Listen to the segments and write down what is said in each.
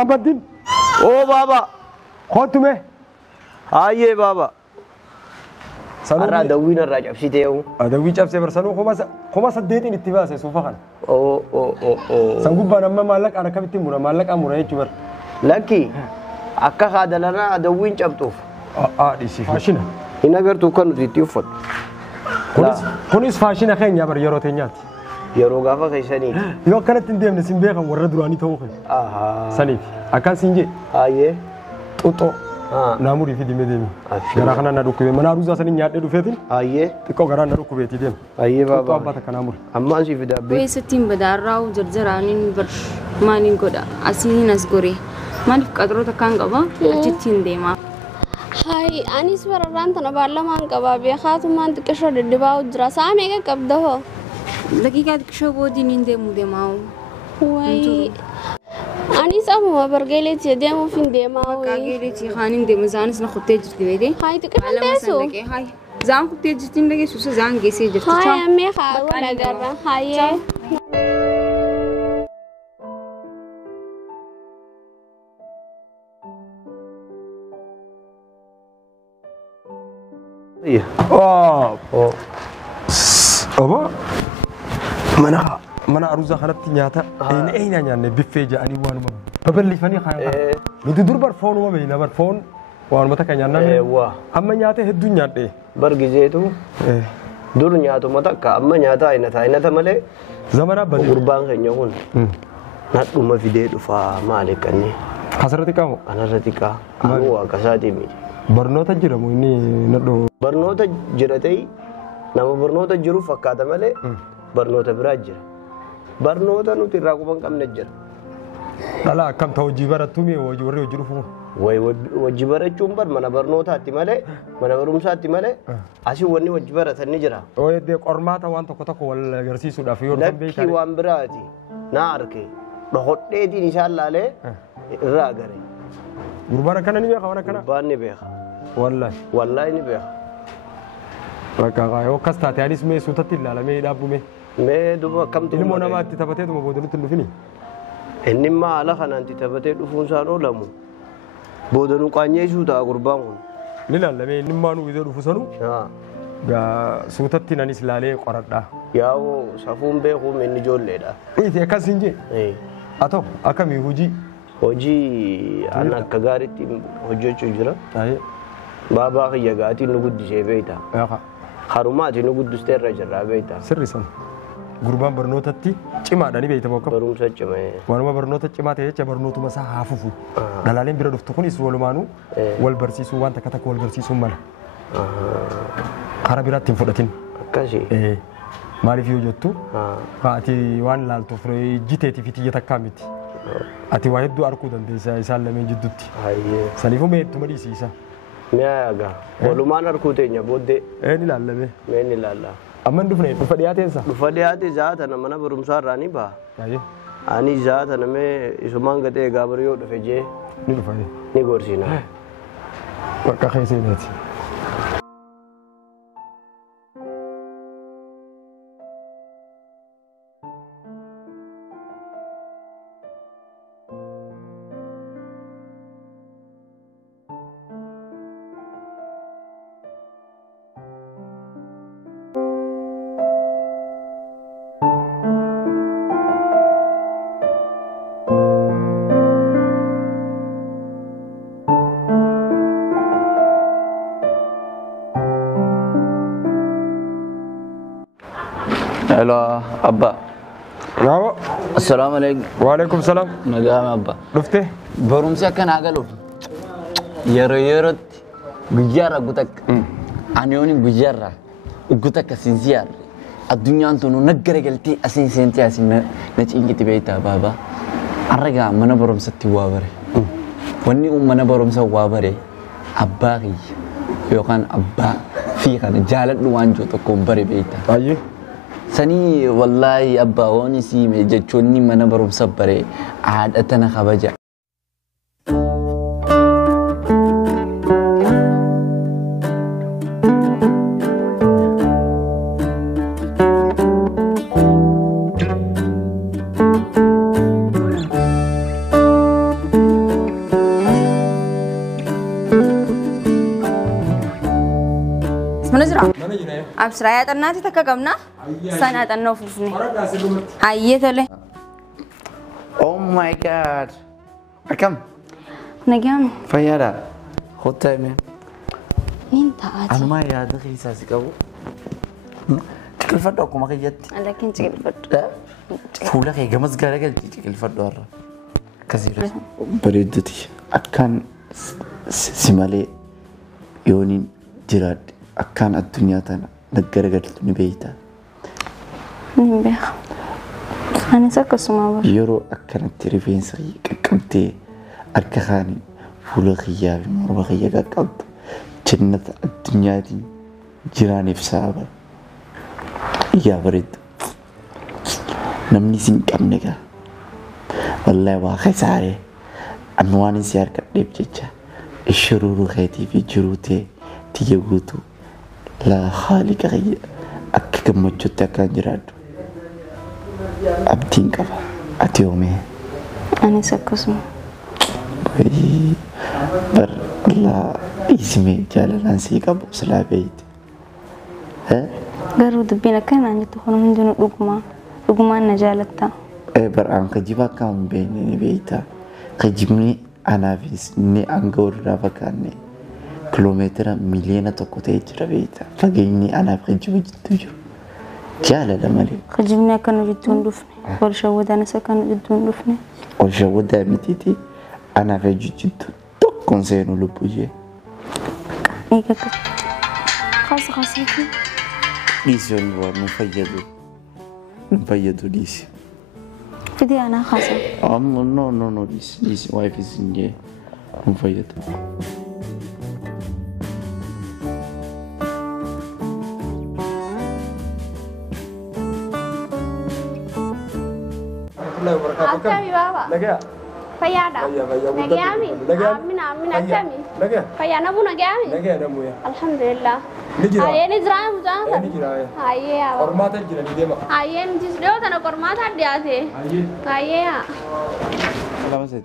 أبو عبدين أو بابا خاتمه هاي بابا أنا دوين الرجع في تيو دوي جاب سبر سنو خمس ديتين اتباع سوفخان أو سنقول بنا ما مالك أنا كم تيمورا مالك أمورا يجبر لكن أكا هذا لنا دوين جاب توف ديسي فاشينا هنا قرتو كانوا تيوفت كونيس فاشينا خين يا بر يرو تنيات يرو غافا كيساني يو كانت تندم نسيمبيا كم ورد رواني توخي سنيف أكان سينجي هاي توتو ناموري في دمي دمي غرا خنا ندوكو منا روزا سني نياد دو فيتين هاي تكو غرا ندوكو بيتي ديم هاي بابا تو ابا تكنامور اما انسي في دبي ويستين بداراو جرجرانين بر مانين غدا اسين نسغوري مالف قدرو تكان غبا اجتين ديما هاي انيس برران تنا بارلمان غبا بيخاتو مان تكشو ددباو درا سامي كبدو دقيقه تكشو بودي نين ديمو ديماو واي أنيس أمو برجلتي ديمو فين ديماوي برجلتي خانين ديمو زانس نخطي جرتي بيدي هاي تكمل تيسو هاي زان خطي جرتين لقي سوسة زان جيسي جرتي هاي أمي خا ولا جرا هاي إيه أبا mana aruza khanatti nyaata eena nyaanne biffee jaani waanuma babal'ifanii khaayata nuti dur bar foon uma beeyna bar foon waanuma takka nyaanname amma nyaata hedduu nyaadhe bar gizeetu dur nyaatuma takka amma nyaata aynata malee zamana bade gurbaan keenya kun nadhuma fidee dhufa maali kanni hasarati qaamo anarratti qaa anu waaqasaati mi barnoota jiramu inni nadho barnoota jiratee nama barnoota jiru fakkaata malee barnoota biraa jira barnoota nuti irraa quban qabne jira dhala akkam ta'u hojii barattume hojii warri hojii dhufu way hojii barachuun bar mana barnootaatti malee mana barumsaatti malee asii wanni hojii baratan ni jira ooyedee qormaata waan tokko wal agarsiisuudhaaf yoo dhufan beekan lakkii waan biraati naa arke dhokodheetiin isaan laalee irraa agare gurbaan akkana ni beeka waan akkana gurbaan ni beeka wallahi ni beeka bakka yoo akkas taate anis mee suutatti ilaalamee dhaabbume mee duba kamtu ilmoo namaatti taphatee tuma boodanutti hin dhufini inni maala kanaanti taphatee dhufuun isaan oolamu boodanuu qaanyeessuu ta'a gurbaan kun ni ilaalamee inni maanuu idoo dhufu sanu gaa suutatti nanis ilaalee qoradhaa yaa'u safuun beekuun inni ijoolleedha iti akkas hin jee atoo akkamii hojii an akka gaariitti hojjechuu jira baabaa kiyya gaatiin nu guddisee beeyta harumaati nu guddistee irra jirraa beeyta sirrisan gurbaan barnootatti cimaadhani beeyta bokkam barumsa cimee waanuma barnoota cimaa ta'e jecha barnootuma isaa haafufu dhalaaleen bira dhuftu kunis walumaanuu wal barsiisuu waan takka wal barsiisuu mala karaa biraatti hin fudhatin akkasii maaliif yoo jettu ati waan ilaaltuuf jiteetiif xiyya takkaa miti ati waa hedduu arguu dandeessa isaan lameen jidduutti saniifuu meettuma dhiisiisa Miaga, walumaan arguu teenya booddee. Ni ilaalame. Ni ilaalla. Amma dhufne dhufa dhiyaateessa. Dhufa dhiyaate zaata nama mana barumsaa irraa ni baha. Ani zaata namee isumaan gatee gaabari yoo dhufe jee. Ni dhufa. Ni gorsiina. Bakka keessee neeti. Hello, Abba. Bravo. Assalamualaikum. Waalaikumsalam. Nagam Abba. Dufte? Barumsa kan agalu. Yerot guyyaara gutak. Ani guyyaara gutak asinziar. Adunyaan tunu naggara galti asin senti asin na cingiti beita baba. Arraga mana barumsatti waa bare. Wanni mana barumsa waa bare. Abbaa yookaan abbaa fi kana jaaladhu waan jiru tokko bare beita. Ayyee. Sani wallahi abba wani si me jechoonni mana barumsa bare aadatana kabaja أبصر يا تناتي تكقمنا سنة النوفني أيه تله Oh my god. Akam. نجام Fayada. Hotel me. أنت عادي Anu mah ya ada kisah sih kau. Cikal fado aku makan jat. لكن تقول بد Fuula kayak gamas gara gara cikal fado arra. Kasih beredut. Akan simale yonin jirat. Akan adunya tanah negara gara tu beita. نبيخ أنا سكر سماوة Yeroo akkanatti rifeensa qaqqabdee harka kaaniin fuula kiyyaa fi morma kiyya qaqqabdu jannata addunyaatiin jiraaniif sababa yaa bareeddu namni isin qabne gaa wallahi waa kasaaree annu waan isin harkadheef jecha ishururu keetii fi jiruu ta'e tiyya guutuu laa haaliqa kiyya akka gammachuutti akkaan jiraaddu abdiin qaba ati yoomee أنا سكر سماوة بر الله اسمي جالان سي قبو سلا بيت ها قالوا دبينا كان عندي تخون من دون رقما نجالتها بر ان قجبا كان بيني بيتا قجبني انا فيس ني انغور رافكاني كيلومتر مليون تكوتي جرا بيتا فجيني انا قجبو جتو جالا مالي خجبنا كانوا جدون دفني والشهود أنا سكنوا جدون دفني والشهود متيتي أنا في جدو تكون سينو لبوجي إيه كده خاصة ليسون نفيدو ليس فدي أنا خاصة نو ليس وايف سنجي نفيدو Akami baba. Lagaya. Fayada. Nagami. Amin akami. Lagaya. Fayana bu nagami. Lagaya namu ya. Alhamdulillah. Nijira. Aye ni zra mujahada. Nijira ya. Aye ya. Hormata jira ni dema. Aye ni jisdo tana kormata diate. Aye ya. Lama sed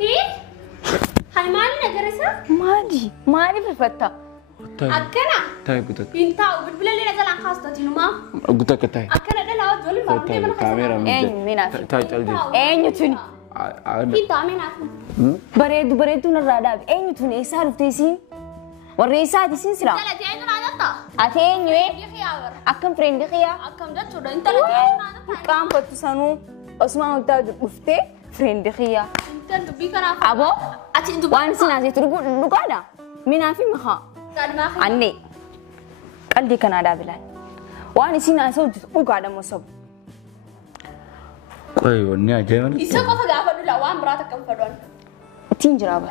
Hi? Hai mali nagarisa? مالي في فتة Akkana. tay gutak Intau bilbila le jalan khas tajinuma. gutak tay Akkana dala wajoli tay kamera أين منافي tay tay أين يتوني Kita menaf. بريدو نراداب أين يتوني إيسار وتيسين والرئيسات يسين سلام Tala tiya ina nadatta. أتين يوي Di khiyawar. أكم فريندي خيا Akkam jattu da intala tiya ina nadatta. كام بتسانو أسمع وتاج بفتة فريندي خيا Inta dubbi kana. أبو Ati dubbi. وأنا سنازي ترقو لقادا منافي مخا Kadma khiyawar. عني قلبي كان هذا بلاد وأنا سنازي لقادا مصاب koy wonni ajaban Isa qofa gaafa dhula waan biraata kan fadon. تين جرابة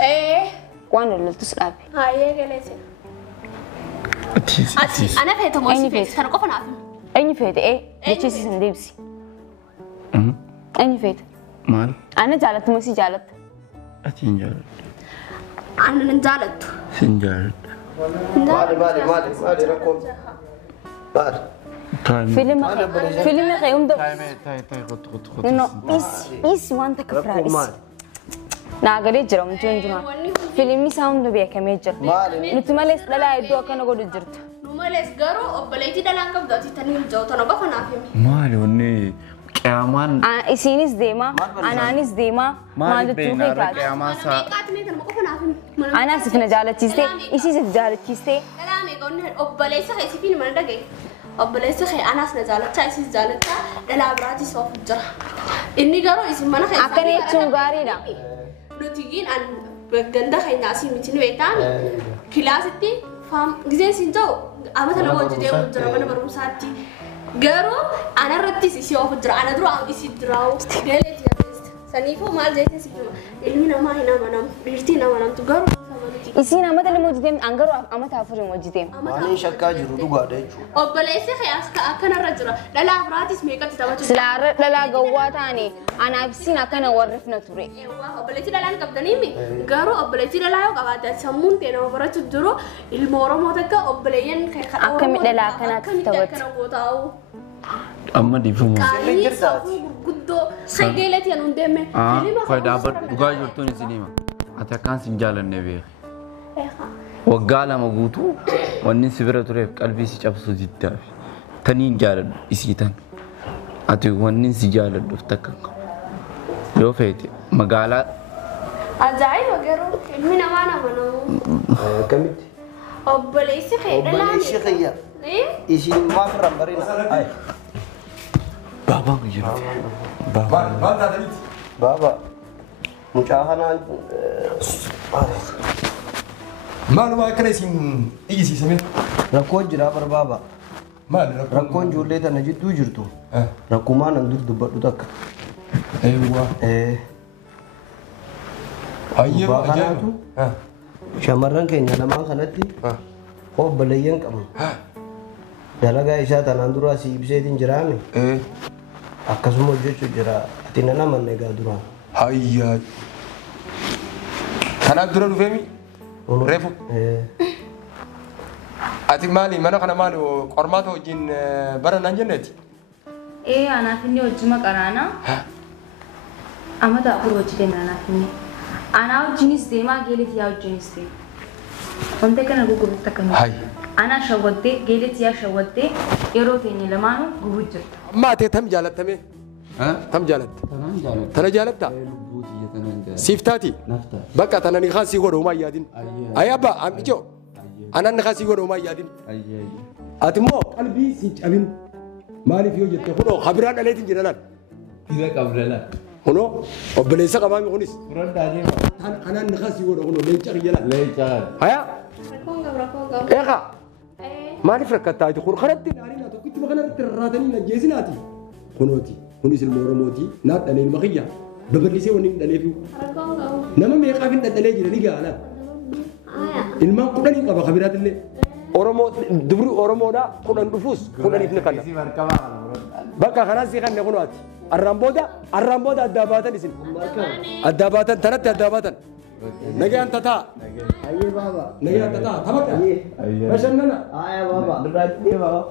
وأنا اللي تسرابي Haayee galeese. Ati ana feeta Eenyu moosi feeta? feeta kana qofa naaf. أين فيت إيه بتشيسي سنديبسي أين فيت mal أنا جالت موسي جالت atin jal Ana nan jaalattu. sinjal مالي ركوب بعد فيلم غيوم ده tay khut إنه إيس وانت كفرا إيس ناقري جرا مجون جنا فيلمي ساوند بيا كميجر نتمالس لا يدو كنا قد جرت Numales garuu obboleetii dhalaan qabdooti tanii hojjawtu na qofa naaf himi. mal wonni qiyaman إسينيس ديما أنانيس ديما ما جتوه كات qiyaman sa Meeqaati meeqan ma qofa naaf himi. أنا سفنا جالت تيستي إيسي سف جالت تيستي Dhalaame goonni obboleessa kee sifiin mana dhagee. Obboleessa kee anaas na jaalachaa isis jaalachaa dhalaa biraatii soof jira. Inni garuu isin mana kee. أكني تشونغاري دا Nutigiin an ganda keenyaa asii miti ni beektaan kilaasitti faam giseen siin ta'u amata nama hojii deemu jira mana barumsaatti garuu ana irrattis isii of jira ana dura isii jiraawu galeetti yaaddeessa saniifuu maal jeetiin siif hima ilmi namaa hin amanamu dhiirtii hin amanamtu garuu إسينا أمتا لما وجدهم أنقروا أمتا أفرهم وجدهم ماني شكا جرو دغاده يجو obboleessi kee akkana irra jira dhalaa biraatis meeqatti taphatu سلا لا قواتاني أنا بسينا كنا ورفنا توري obboleetti dhalaan qabdaniimi garuu obboleetti dhalaa yoo qabaatan sammuun ta'e nama baratu jiru ilma oromoo takka obboleeyyan kee kadhaa Akkamitti dhalaa kanaatti taphatu? akkana gootaa'u amma difumu qaaliin saafuu gurguddoo saygeelati an hundeemme fayda abad dugaa jirtuun isinima ati akkaan sin jaalanne beek waggaa lama guutuu wanni si bira tureef qalbii si cabsu jiddaa fi taniin jaaladhu isii tan ati wanni si jaaladhuuf takka yoo feete magaalaa ajaa'iba garuu ilmi namaa nama namu kamitti obboleessi kee dhalaan obboleessi kiyya isin maaf rambarina baabaa guyyaa baaba mucaa kanaan maaluma akkana isin iyisiisame rakkoon jiraa barbaaba maali rakkoon ijoollee tana jidduu jirtu rakkumaan an dur dubbadhu takka eewwa gubbaa kanaatu shamarran keenya lamaan kanatti obboleeyyan qabnu dalagaa isaa tanaan dura asii ibseetiin jiraame akkasuma hojjechuu jira ati nan amanne egaa duraan hayyaa kanaaf dura dhufeemi reefu ati maali mana kana maali qormaata wajjin baranaan jenneeti anaaf inni wajjima qaraana amata afur hojii deemna anaaf inni anaa wajjinis deemaa geeliti yaa wajjinis deema wanta kana gurgurutti akkamii ana shawwaddee geeliti yaa shawwaddee yeroo keenya lamaanuu gubuu jirta amma atee tam jaalattame tam jaalatta tana jaalatta siftaati bakka tana ni khasi godho ma yaadin ayaba amicho anan ni khasi godho ma yaadin atimo qalbi si cabin maalif yoo jette kuno khabiraan dhaleetin jiranan ila qabrala kuno obboleessa qabaami kunis furan daadee anan ni khasi godho kuno leecha yala leecha haya rakkoon eeqa maalif rakkataa ati khurkharatti naanina tokkitti makanatti rarraatanii najjeesinaati kunooti kunis ilmoo oromooti naat dhaleen makiyya babal'isee wanni dhaleefi nama meeqaaf hin dhadhalee jira ni gaana ilmaan kudhanii qaba kabiraatillee oromoo dubri oromoodha kudhan dhufuus kudhaniif ni kanna bakka kanaas si kanne kunooti arraan booda addaa baatan isin addaa baatan tanatti addaa baatan nagayaan tataa nagayaan tataa taphaqa bashannana aya baaba duraatti baaba